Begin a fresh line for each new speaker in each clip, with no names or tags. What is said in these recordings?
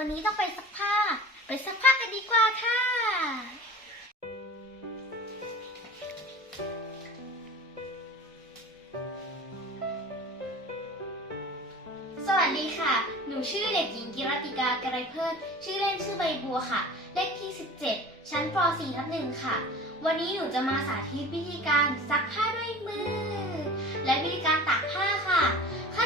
วันนี้ต้องไปซักผ้า ไปซักผ้ากันดีกว่าค่ะสวัสดีค่ะ หนูชื่อเด็กหญิงกิรติกากระไรเพิ่มชื่อเล่นชื่อใบบัวค่ะ เลขที่ 17 ชั้นป .4 ทับหนึ่งค่ะ วันนี้หนูจะมาสาธิตวิธีการซักผ้าด้วยมือ และวิธีการตากผ้าค่ะ ขั้น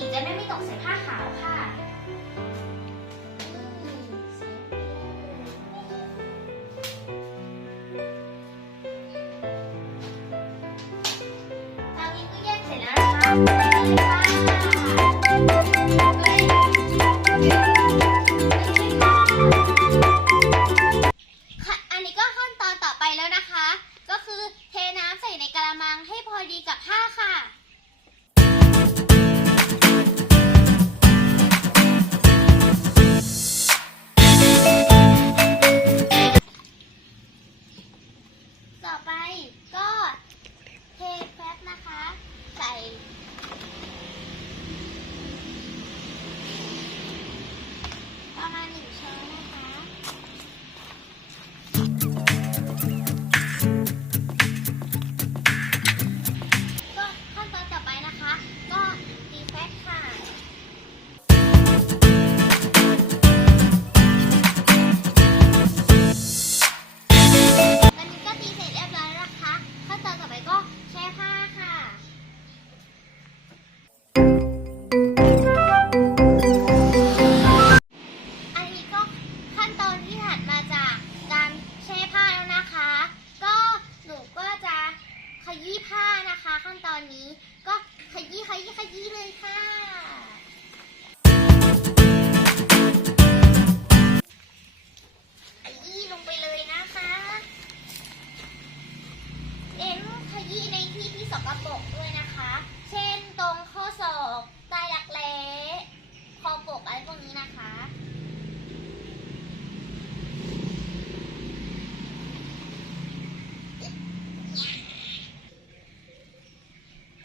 สีจะได้ไม่ตกใส่ผ้าขาวค่ะตอนนี้ก็แยกเสร็จแล้วนะคะไปกันเลยค่ะค่ะอันนี้ก็ขั้นตอนต่อไปแล้วนะคะ ก็คือเทน้ำใส่ในกระมังให้พอดีกับผ้าค่ะ อนนี้ ก็ขยี้ขยี้ขยี้เลยค่ะ ขยี้ลงไปเลยนะคะเน้นขยี้ในที่ที่สกปรกด้วยนะคะ เช่นตรงข้อศอกใต้รักแร้คอปกอะไรพวกนี้นะคะ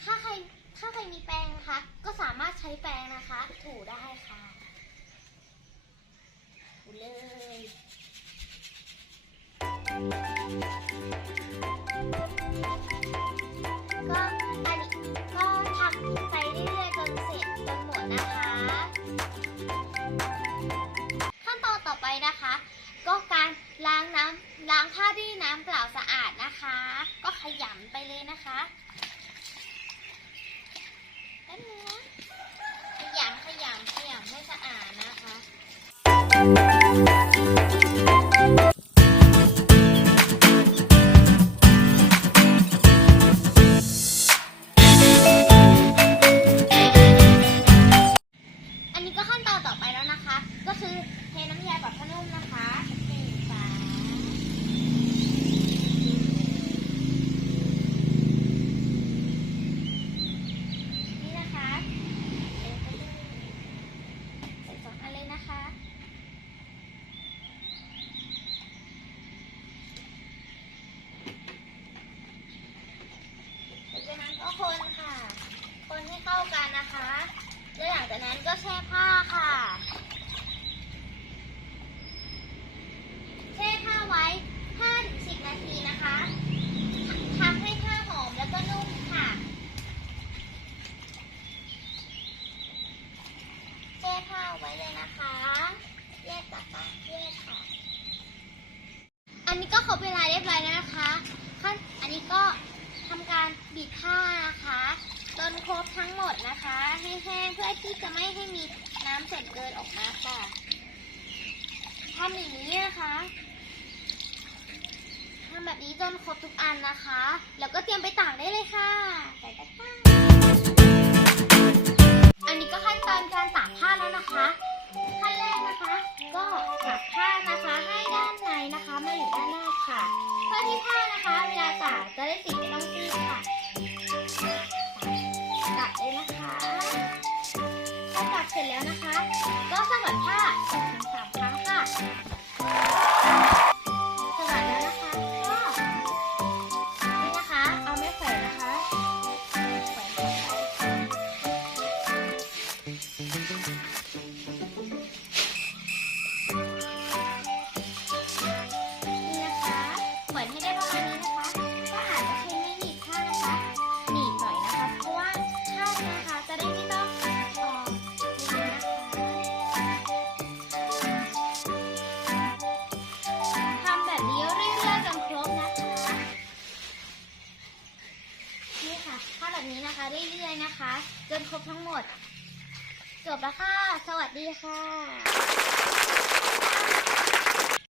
ถ้าใครถ้าใครมีแปรงนะคะ ก็สามารถใช้แปรงนะคะ ถูได้ค่ะ ถู เลยก็อันนี้ก็ทำไปเรื่อยๆจนเสร็จจนหมดนะคะ ขั้นตอนต่อไปนะคะ ก็การล้างน้ำล้างผ้าด้วยน้ำเปล่าสะอาดนะคะ ก็ขยำไปเลยนะคะแป๊บนึงนะขยำขยำขยำให้สะอาดนะคะ กันนะคะ แล้วหลังจากนั้นก็แช่ผ้าค่ะ แช่ผ้าไว้5-10นาทีนะคะทำให้ผ้าหอมแล้วก็นุ่มค่ะแช่ผ้าไว้เลยนะคะแยกจากกันแยกค่ะ อันนี้ก็ครบเวลาเรียบร้อยแล้วนะคะขั้นอันนี้ก็ทำการบีบผ้านะคะ นครบทั้งหมดนะคะ ให้แห้งเพื่อที่จะไม่ให้มีน้ำส่วนเกินออกมาค่ะทำอย่างนี้นะคะทำแบบนี้จนครบทุกอันนะคะ แล้วก็เตรียมไปตากได้เลยค่ะใส่ตะกร้า พอตั เรื่อยๆนะคะ จนครบทั้งหมด จบแล้วค่ะ สวัสดีค่ะ